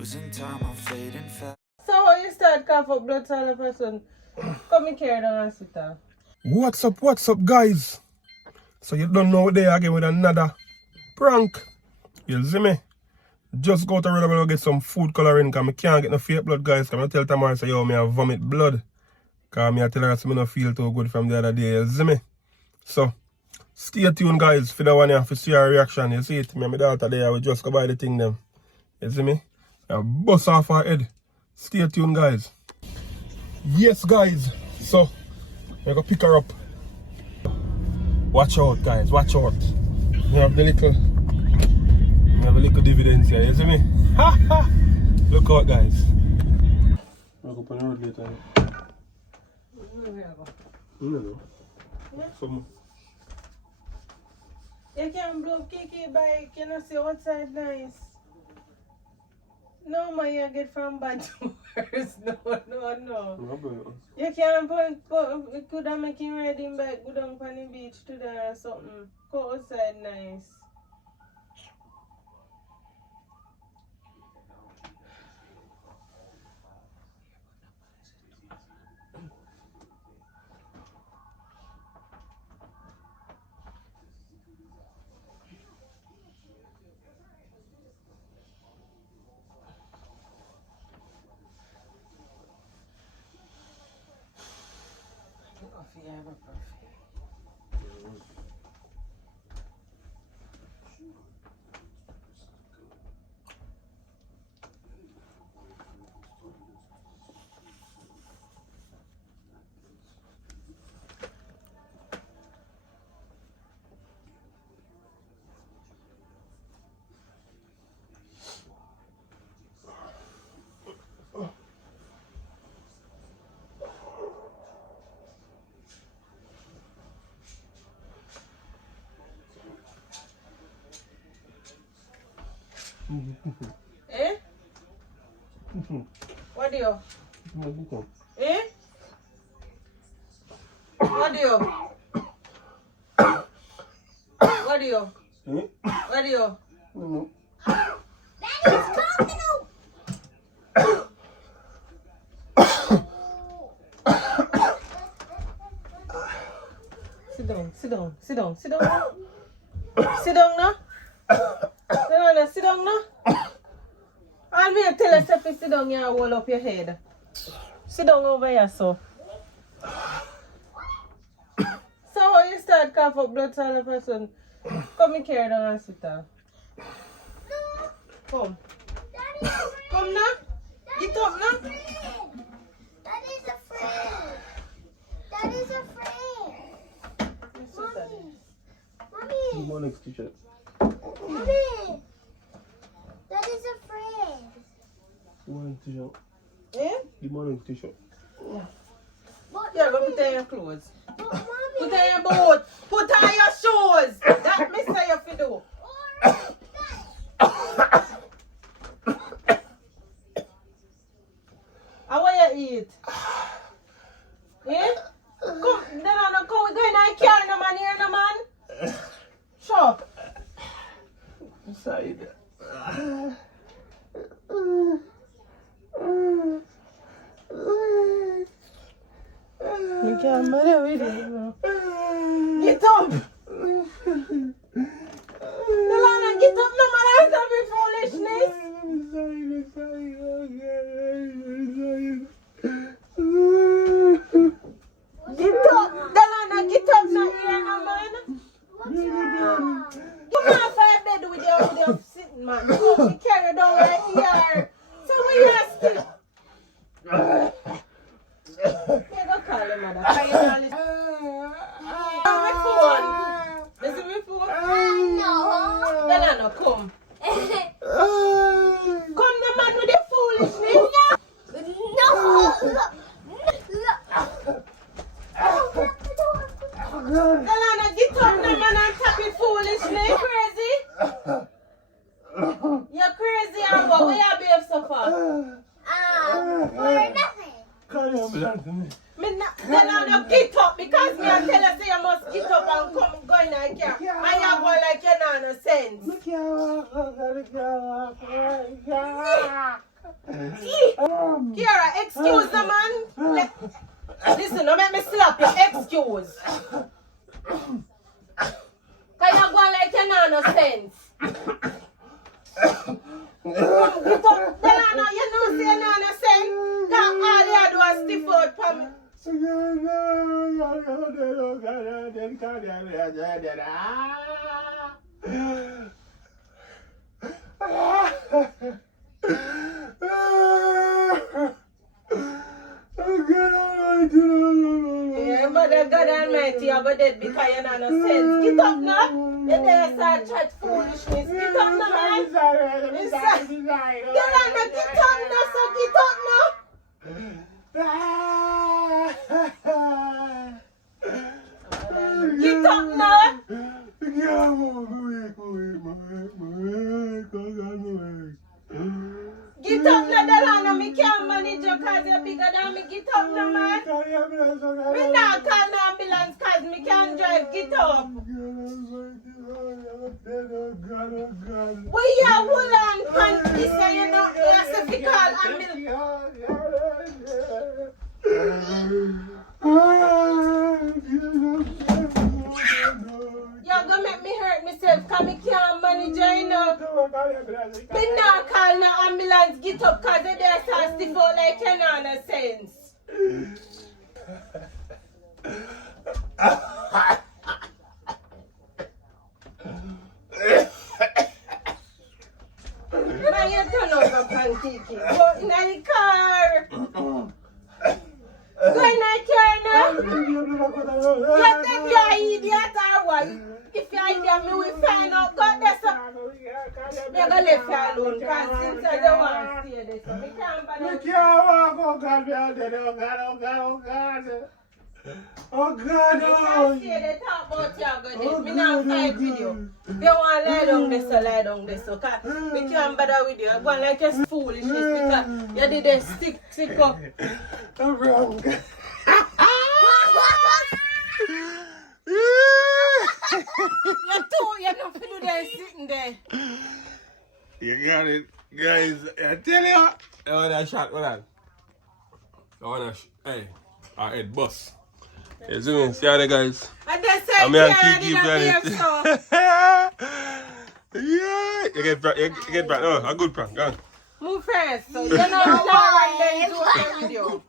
Losing time, I'm fading fast. So how you start cough up blood all of a sudden? Come and carry down hospital. What's up, guys? So you don't know there again with another prank. You see me? Just go to Red Bull get some food coloring because I can't get no fake blood, guys. Because I tell Tamara, say, yo, me have vomit blood. Because I tell her I don't feel too good from the other day. You see me? So, stay tuned, guys, for the one here, to see our reaction. You see it? Me and my daughter there, I will just go buy the thing them. You see me? I bust off her head. Stay tuned, guys. Yes, guys. So, I'm going to pick her up. Watch out, guys. Watch out. We have a little dividends here. You see me? Ha ha! Look out, guys. I'll go on the road later. No. Some. You can blow Kiki bike, you know, see outside nice. No, man, you get from bad to worse. No. You can't you could have make him ready back, go down on the beach today or something. Go outside nice. Eh? What do you? Eh? What do you? What do you? What do you? Sit down. Sit down now. Sit down now. No, sit down now. I'll be tell us if you sit down here and hold up your head. Sit down over here, so. So how you start cough up blood all of a sudden? Come and carry down hospital. Come. Come now. Get up now. Daddy's a friend. Daddy's a friend. Good morning, teacher. Mommy. Daddy's a friend. Good morning, teacher. Eh? Good morning, teacher. Yeah. But Yeah, go put on your clothes. But mommy. Put on your boot. Put on your shoes. That me say you fi do. How will you eat? Eh? Come, then I don't come. We going to carry no man here, no man. Sure. Inside. You can't matter with it. Get up. Delana, get up. No man, I don't be foolishness. Get up. Delana, get up. Not here, no man. Come on for your bed with your sitting, man. You carry down right here. So we are still. Yeah, go call your mother. Call your mother. My phone. This is my phone. No. Delana, come. Come the man with the foolishness. No. Delana, get up the man and tap your foolishness. Crazy? You're crazy, Amber. Where you behave so far? For nothing. Call the ambulance to me. Delana, get up because me I tell you say you must get up and come go in and care. And you go like you know no sense. shoes. Cause you go like you know no sense. Get up, Delano, you know say you know no sense. Cause all you do is stiff out for me. Yeah, mother God Almighty, you go dead because you know no sense. Get up now. You there start chat foolishness. Get up now, man. Delano, get up now, so get up now. Get up now. Get up now, Delano. Me can't manage you because you're bigger than me. Get up now, man. Me not call the ambulance because me can't drive. Get up. We are hold on, panty, so you know you have to call ambulance. You're gonna make me hurt myself because me can't manage you, know. Me not call no ambulance. Get up because they're there so stiff out like you know no sense. Man, you turn over pancake. Go in the car. Go in the car now. You think you're an idiot or what? If you're an idiot, me will find out. God, that's up. You're going to leave you alone because since I don't want to stay there, so me can't bother. You can't walk, oh God, me out there, oh God, oh God, oh God. Oh God, You oh. can't stay there, talk about you, go there. Me not fight with you. If you want to lie down there, so lie down there, so because me can't bother with you. I'm going like you're foolishness because you did a stick up. I'm wrong. You're not to do that sitting there. You got it, guys. I tell you, I want a shot with that. I want a hey, our head bus. You see me? See how the guys. And they say, I'm yeah, here keep beer, so. Yeah, you get prank. You get prank. Oh, a good prank. Go on. Move first, so you know, and then do a video.